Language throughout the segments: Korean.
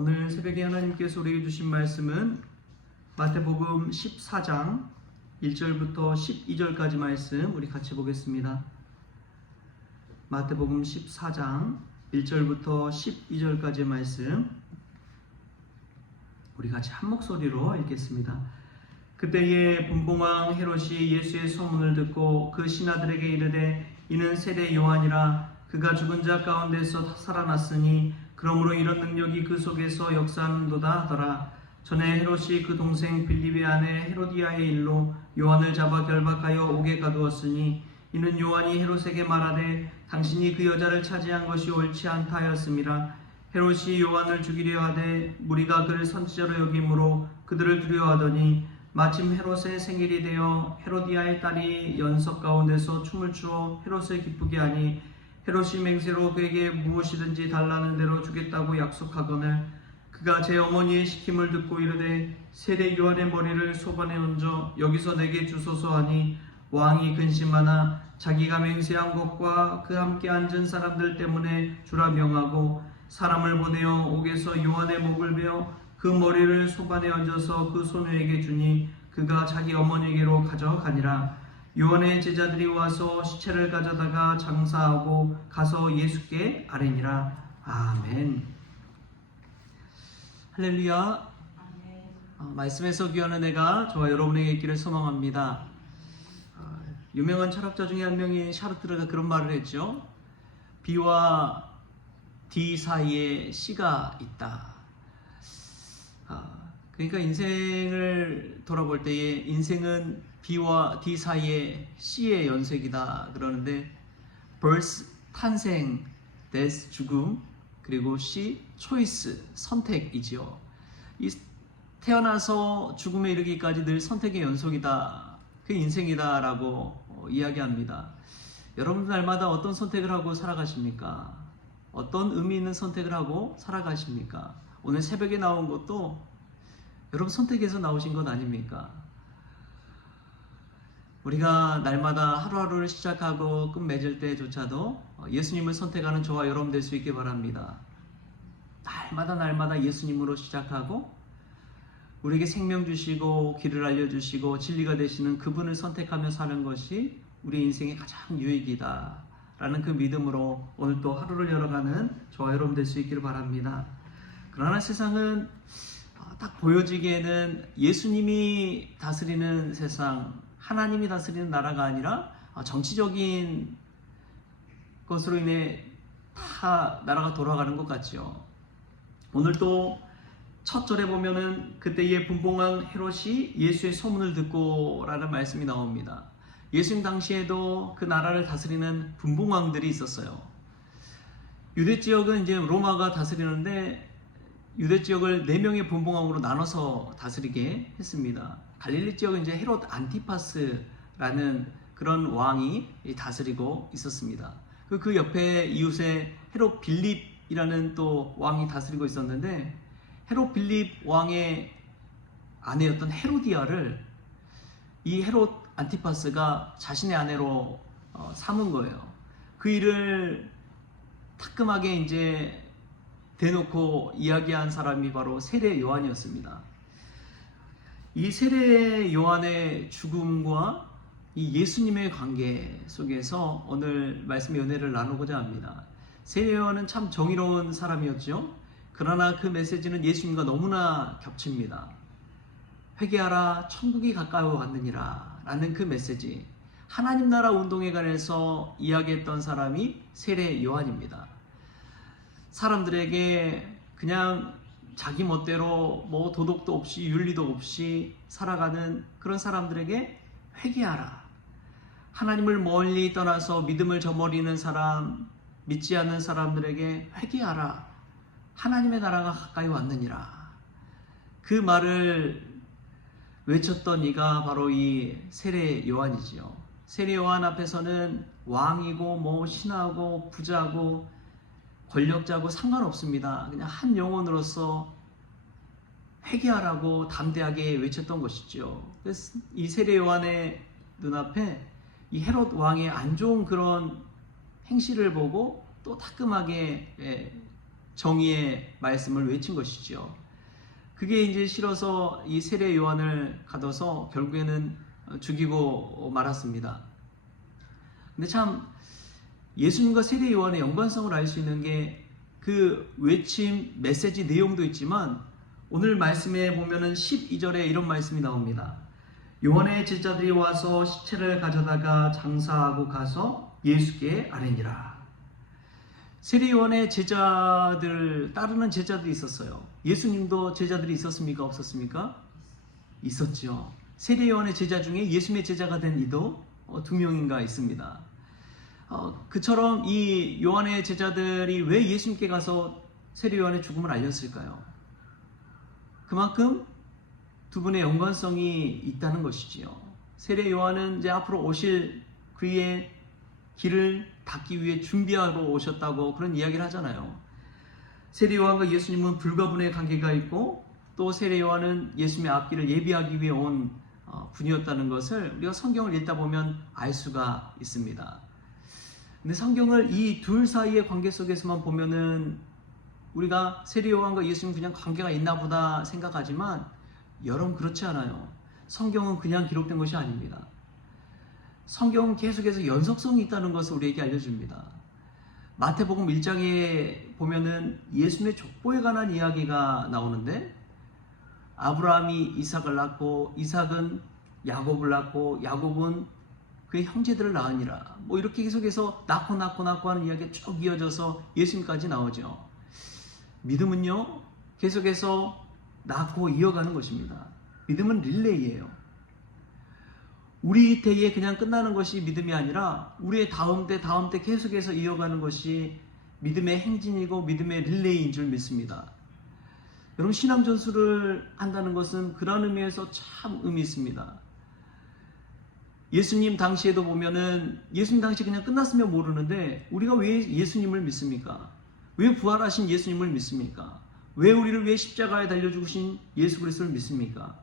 오늘 새벽에 하나님께서 우리에게 주신 말씀은 마태복음 14장 1절부터 12절까지 말씀 우리 같이 보겠습니다. 마태복음 14장 1절부터 12절까지 말씀 우리 같이 한 목소리로 읽겠습니다. 그때에 분봉왕 헤롯이 예수의 소문을 듣고 그 신하들에게 이르되 이는 세례 요한이라 그가 죽은 자 가운데서 살아났으니 그러므로 이런 능력이 그 속에서 역사하는도다 하더라. 전에 헤롯이 그 동생 빌립의 아내 헤로디아의 일로 요한을 잡아 결박하여 옥에 가두었으니 이는 요한이 헤롯에게 말하되 당신이 그 여자를 차지한 것이 옳지 않다 하였음이라. 헤롯이 요한을 죽이려 하되 무리가 그를 선지자로 여김으로 그들을 두려워하더니 마침 헤롯의 생일이 되어 헤로디아의 딸이 연석 가운데서 춤을 추어 헤롯을 기쁘게 하니 헤롯이 맹세로 그에게 무엇이든지 달라는 대로 주겠다고 약속하거늘 그가 제 어머니의 시킴을 듣고 이르되 세례 요한의 머리를 소반에 얹어 여기서 내게 주소서 하니 왕이 근심하나 자기가 맹세한 것과 그 함께 앉은 사람들 때문에 주라 명하고 사람을 보내어 옥에서 요한의 목을 베어 그 머리를 소반에 얹어서 그 소녀에게 주니 그가 자기 어머니에게로 가져가니라. 요한의 제자들이 와서 시체를 가져다가 장사하고 가서 예수께 아뢰니라. 아멘. 할렐루야. 말씀에서 귀하는 애가 저와 여러분에게 있기를 소망합니다. 유명한 철학자 중에 한 명인 샤르트르가 그런 말을 했죠. B와 D 사이에 C가 있다. 그러니까 인생을 돌아볼 때에 인생은 B와 D 사이에 C의 연속이다 그러는데 birth 탄생, death 죽음, 그리고 C choice 선택이지요. 이 태어나서 죽음에 이르기까지 늘 선택의 연속이다. 그 인생이다라고 이야기합니다. 여러분 날마다 어떤 선택을 하고 살아가십니까? 어떤 의미 있는 선택을 하고 살아가십니까? 오늘 새벽에 나온 것도 여러분 선택해서 나오신 것 아닙니까? 우리가 날마다 하루하루를 시작하고 끝맺을 때조차도 예수님을 선택하는 저와 여러분 될 수 있게 바랍니다. 날마다 예수님으로 시작하고 우리에게 생명 주시고 길을 알려주시고 진리가 되시는 그분을 선택하며 사는 것이 우리 인생의 가장 유익이다 라는 그 믿음으로 오늘 또 하루를 열어가는 저와 여러분 될 수 있기를 바랍니다. 그러나 세상은 딱 보여지기에는 예수님이 다스리는 세상, 하나님이 다스리는 나라가 아니라 정치적인 것으로 인해 다 나라가 돌아가는 것 같죠. 오늘 또 첫 절에 보면은 그때의 분봉왕 헤롯이 예수의 소문을 듣고 라는 말씀이 나옵니다. 예수님 당시에도 그 나라를 다스리는 분봉왕들이 있었어요. 유대 지역은 이제 로마가 다스리는데 유대 지역을 4명의 분봉왕으로 나눠서 다스리게 했습니다. 갈릴리 지역은 이제 헤롯 안티파스라는 그런 왕이 다스리고 있었습니다. 그 옆에 이웃에 헤롯 빌립이라는 또 왕이 다스리고 있었는데 헤롯 빌립 왕의 아내였던 헤로디아를 이 헤롯 안티파스가 자신의 아내로 삼은 거예요. 그 일을 따끔하게 이제 대놓고 이야기한 사람이 바로 세례 요한이었습니다. 이 세례 요한의 죽음과 이 예수님의 관계 속에서 오늘 말씀의 은혜를 나누고자 합니다. 세례 요한은 참 정의로운 사람이었죠. 그러나 그 메시지는 예수님과 너무나 겹칩니다. 회개하라 천국이 가까이 왔느니라 라는 그 메시지, 하나님 나라 운동에 관해서 이야기했던 사람이 세례 요한입니다. 사람들에게 그냥 자기 멋대로 뭐 도덕도 없이 윤리도 없이 살아가는 그런 사람들에게 회개하라, 하나님을 멀리 떠나서 믿음을 저버리는 사람, 믿지 않는 사람들에게 회개하라, 하나님의 나라가 가까이 왔느니라, 그 말을 외쳤던 이가 바로 이 세례 요한이지요. 세례 요한 앞에서는 왕이고 뭐 신하고 부자고 권력자고 상관없습니다. 그냥 한 영혼으로서 회개하라고 담대하게 외쳤던 것이죠. 그래서 이 세례 요한의 눈앞에 이 헤롯 왕의 안 좋은 그런 행실을 보고 또 따끔하게 정의의 말씀을 외친 것이지요. 그게 이제 싫어서 이 세례 요한을 가둬서 결국에는 죽이고 말았습니다. 근데 참 예수님과 세례 요한의 연관성을 알 수 있는 게 그 외침 메시지 내용도 있지만 오늘 말씀에 보면은 12절에 이런 말씀이 나옵니다. 요한의 제자들이 와서 시체를 가져다가 장사하고 가서 예수께 아뢰니라. 세례 요한의 제자들, 따르는 제자들이 있었어요. 예수님도 제자들이 있었습니까? 없었습니까? 있었죠. 세례 요한의 제자 중에 예수님의 제자가 된 이도 2명인가 있습니다. 그처럼 이 요한의 제자들이 왜 예수님께 가서 세례 요한의 죽음을 알렸을까요? 그만큼 두 분의 연관성이 있다는 것이지요. 세례 요한은 이제 앞으로 오실 그의 길을 닦기 위해 준비하러 오셨다고 그런 이야기를 하잖아요. 세례 요한과 예수님은 불가분의 관계가 있고 또 세례 요한은 예수님의 앞길을 예비하기 위해 온 분이었다는 것을 우리가 성경을 읽다 보면 알 수가 있습니다. 근데 성경을 이 둘 사이의 관계 속에서만 보면은 우리가 세례 요한과 예수님 그냥 관계가 있나 보다 생각하지만 여러분 그렇지 않아요. 성경은 그냥 기록된 것이 아닙니다. 성경은 계속해서 연속성이 있다는 것을 우리에게 알려줍니다. 마태복음 1장에 보면은 예수님의 족보에 관한 이야기가 나오는데 아브라함이 이삭을 낳고 이삭은 야곱을 낳고 야곱은 그의 형제들을 낳으니라. 뭐 이렇게 계속해서 낳고 하는 이야기가 쭉 이어져서 예수님까지 나오죠. 믿음은요 계속해서 낳고 이어가는 것입니다. 믿음은 릴레이예요. 우리 때에 그냥 끝나는 것이 믿음이 아니라 우리의 다음 때 계속해서 이어가는 것이 믿음의 행진이고 믿음의 릴레이인 줄 믿습니다. 여러분 신앙 전수를 한다는 것은 그런 의미에서 참 의미 있습니다. 예수님 당시에도 보면은 예수님 당시 그냥 끝났으면 모르는데 우리가 왜 예수님을 믿습니까? 왜 부활하신 예수님을 믿습니까? 왜 우리를 위해 십자가에 달려 죽으신 예수 그리스도를 믿습니까?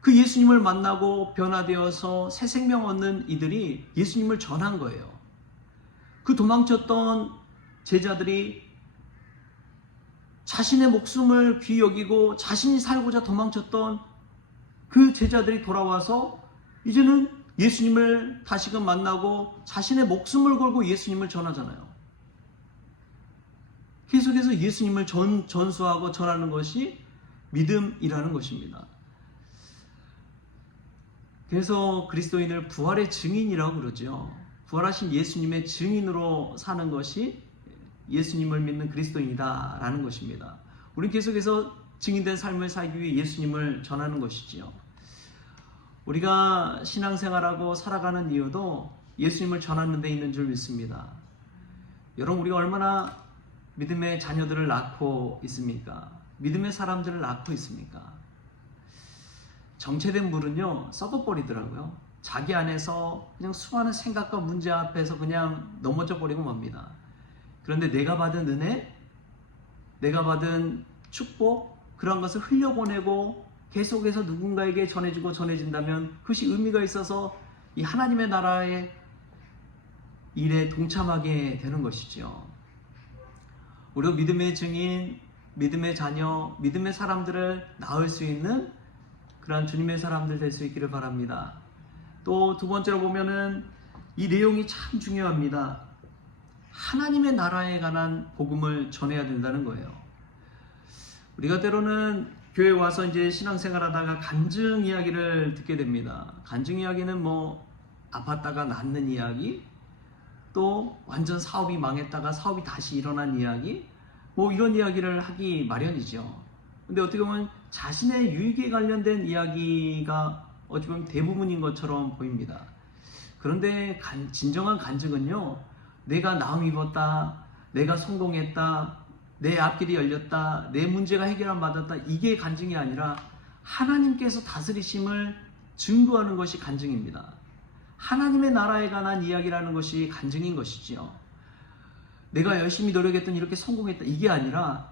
그 예수님을 만나고 변화되어서 새 생명 얻는 이들이 예수님을 전한 거예요. 그 도망쳤던 제자들이 자신의 목숨을 귀히 여기고 자신이 살고자 도망쳤던 그 제자들이 돌아와서 이제는 예수님을 다시금 만나고 자신의 목숨을 걸고 예수님을 전하잖아요. 계속해서 예수님을 전수하고 전하는 것이 믿음이라는 것입니다. 그래서 그리스도인을 부활의 증인이라고 그러죠. 부활하신 예수님의 증인으로 사는 것이 예수님을 믿는 그리스도인이다 라는 것입니다. 우리는 계속해서 증인된 삶을 살기 위해 예수님을 전하는 것이지요. 우리가 신앙생활하고 살아가는 이유도 예수님을 전하는 데 있는 줄 믿습니다. 여러분 우리가 얼마나 믿음의 자녀들을 낳고 있습니까? 믿음의 사람들을 낳고 있습니까? 정체된 물은요 썩어버리더라고요. 자기 안에서 그냥 수많은 생각과 문제 앞에서 그냥 넘어져 버리고 맙니다. 그런데 내가 받은 은혜, 내가 받은 축복, 그런 것을 흘려보내고 계속해서 누군가에게 전해지고 전해진다면 그것이 의미가 있어서 이 하나님의 나라의 일에 동참하게 되는 것이죠. 우리가 믿음의 증인, 믿음의 자녀, 믿음의 사람들을 낳을 수 있는 그러한 주님의 사람들 될 수 있기를 바랍니다. 또 두 번째로 보면은 이 내용이 참 중요합니다. 하나님의 나라에 관한 복음을 전해야 된다는 거예요. 우리가 때로는 교회 와서 이제 신앙생활 하다가 간증 이야기를 듣게 됩니다. 간증 이야기는 뭐 아팠다가 낫는 이야기, 또 완전 사업이 망했다가 사업이 다시 일어난 이야기, 뭐 이런 이야기를 하기 마련이죠. 근데 어떻게 보면 자신의 유익에 관련된 이야기가 어찌 보면 대부분인 것처럼 보입니다. 그런데 진정한 간증은요, 내가 나음 입었다, 내가 성공했다, 내 앞길이 열렸다, 내 문제가 해결을 받았다, 이게 간증이 아니라 하나님께서 다스리심을 증거하는 것이 간증입니다. 하나님의 나라에 관한 이야기라는 것이 간증인 것이지요. 내가 열심히 노력했더니 이렇게 성공했다, 이게 아니라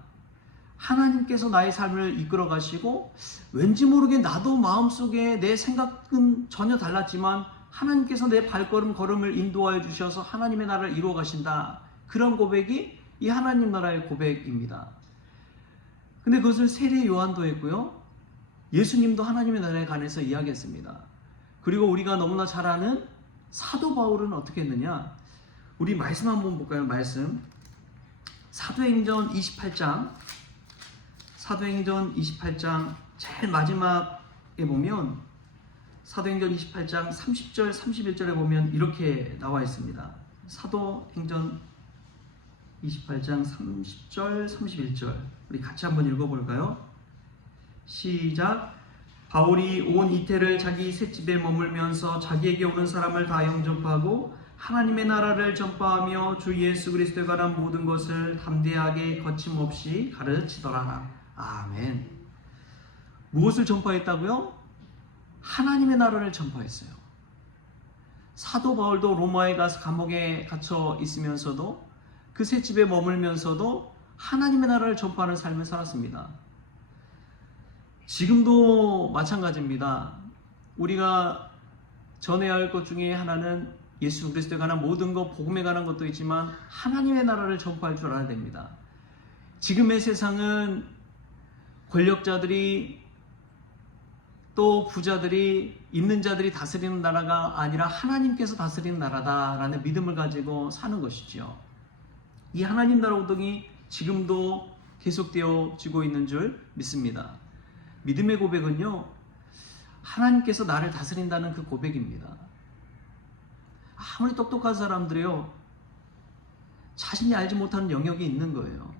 하나님께서 나의 삶을 이끌어 가시고 왠지 모르게 나도 마음속에 내 생각은 전혀 달랐지만 하나님께서 내 발걸음을 인도하여 주셔서 하나님의 나라를 이루어 가신다. 그런 고백이 이 하나님 나라의 고백입니다. 근데 그것을 세례 요한도 했고요. 예수님도 하나님의 나라에 관해서 이야기했습니다. 그리고 우리가 너무나 잘 아는 사도 바울은 어떻게 했느냐? 우리 말씀 한번 볼까요? 말씀. 사도행전 28장 제일 마지막에 보면 사도행전 28장 30절 31절에 보면 이렇게 나와 있습니다. 사도행전 28장 30절 31절 우리 같이 한번 읽어볼까요? 시작. 바울이 온 이태를 자기 셋집에 머물면서 자기에게 오는 사람을 다 영접하고 하나님의 나라를 전파하며 주 예수 그리스도에 관한 모든 것을 담대하게 거침없이 가르치더라. 아멘. 무엇을 전파했다고요? 하나님의 나라를 전파했어요. 사도 바울도 로마에 가서 감옥에 갇혀 있으면서도 그 셋집에 머물면서도 하나님의 나라를 전파하는 삶을 살았습니다. 지금도 마찬가지입니다. 우리가 전해야 할 것 중에 하나는 예수 그리스도에 관한 모든 것, 복음에 관한 것도 있지만 하나님의 나라를 전파할 줄 알아야 됩니다. 지금의 세상은 권력자들이 또 부자들이 있는 자들이 다스리는 나라가 아니라 하나님께서 다스리는 나라다라는 믿음을 가지고 사는 것이죠. 이 하나님 나라 운동이 지금도 계속되어지고 있는 줄 믿습니다. 믿음의 고백은요, 하나님께서 나를 다스린다는 그 고백입니다. 아무리 똑똑한 사람들이요, 자신이 알지 못하는 영역이 있는 거예요.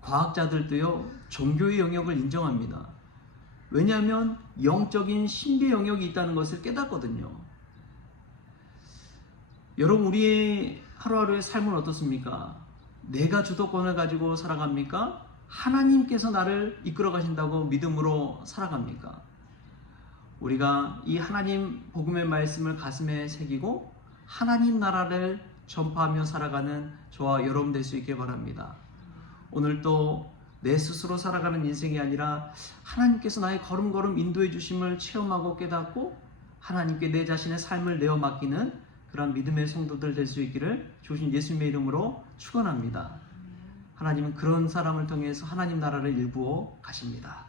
과학자들도요, 종교의 영역을 인정합니다. 왜냐하면 영적인 신비 영역이 있다는 것을 깨닫거든요. 여러분, 우리의 하루하루의 삶은 어떻습니까? 내가 주도권을 가지고 살아갑니까? 하나님께서 나를 이끌어 가신다고 믿음으로 살아갑니까? 우리가 이 하나님 복음의 말씀을 가슴에 새기고 하나님 나라를 전파하며 살아가는 저와 여러분 될 수 있게 바랍니다. 오늘도 내 스스로 살아가는 인생이 아니라 하나님께서 나의 걸음걸음 인도해 주심을 체험하고 깨닫고 하나님께 내 자신의 삶을 내어 맡기는 그런 믿음의 성도들 될 수 있기를 주신 예수님의 이름으로 축원합니다. 하나님은 그런 사람을 통해서 하나님 나라를 일구어 가십니다.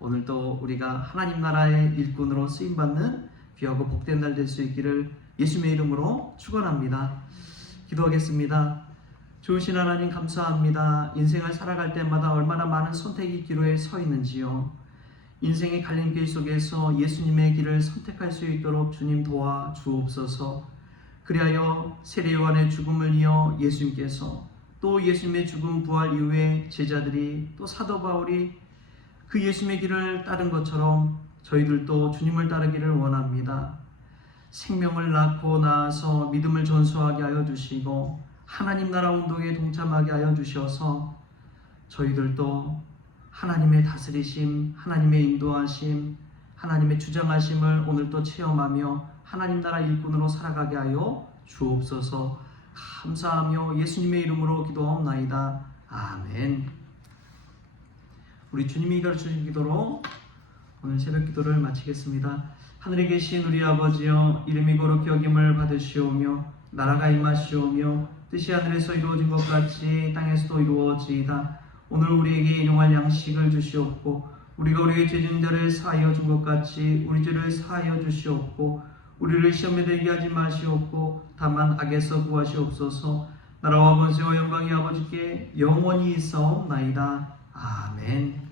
오늘도 우리가 하나님 나라의 일꾼으로 쓰임받는 귀하고 복된 날 될 수 있기를 예수님의 이름으로 축원합니다. 기도하겠습니다. 좋으신 하나님 감사합니다. 인생을 살아갈 때마다 얼마나 많은 선택의 기로에 서 있는지요. 인생의 갈림길 속에서 예수님의 길을 선택할 수 있도록 주님 도와 주옵소서. 그리하여 세례 요한의 죽음을 이어 예수님께서 또 예수님의 죽음 부활 이후에 제자들이 또 사도 바울이 그 예수님의 길을 따른 것처럼 저희들도 주님을 따르기를 원합니다. 생명을 낳고 나아서 믿음을 전수하게 하여 주시고 하나님 나라 운동에 동참하게 하여 주셔서 저희들도 하나님의 다스리심, 하나님의 인도하심, 하나님의 주장하심을 오늘도 체험하며 하나님 나라 일꾼으로 살아가게 하여 주옵소서. 감사하며 예수님의 이름으로 기도하옵나이다. 아멘. 우리 주님이 가르쳐주신 기도로 오늘 새벽 기도를 마치겠습니다. 하늘에 계신 우리 아버지여, 이름이 거룩히 여김을 받으시오며 나라가 임하시오며 뜻이 하늘에서 이루어진 것 같이 땅에서도 이루어지이다. 오늘 우리에게 일용할 양식을 주시옵고 우리가 우리의 죄진들을 사하여 준 것 같이 우리 죄를 사하여 주시옵고 우리를 시험에 들게 하지 마시옵고 다만 악에서 구하시옵소서. 나라와 권세와 영광이 아버지께 영원히 있사옵나이다. 아멘.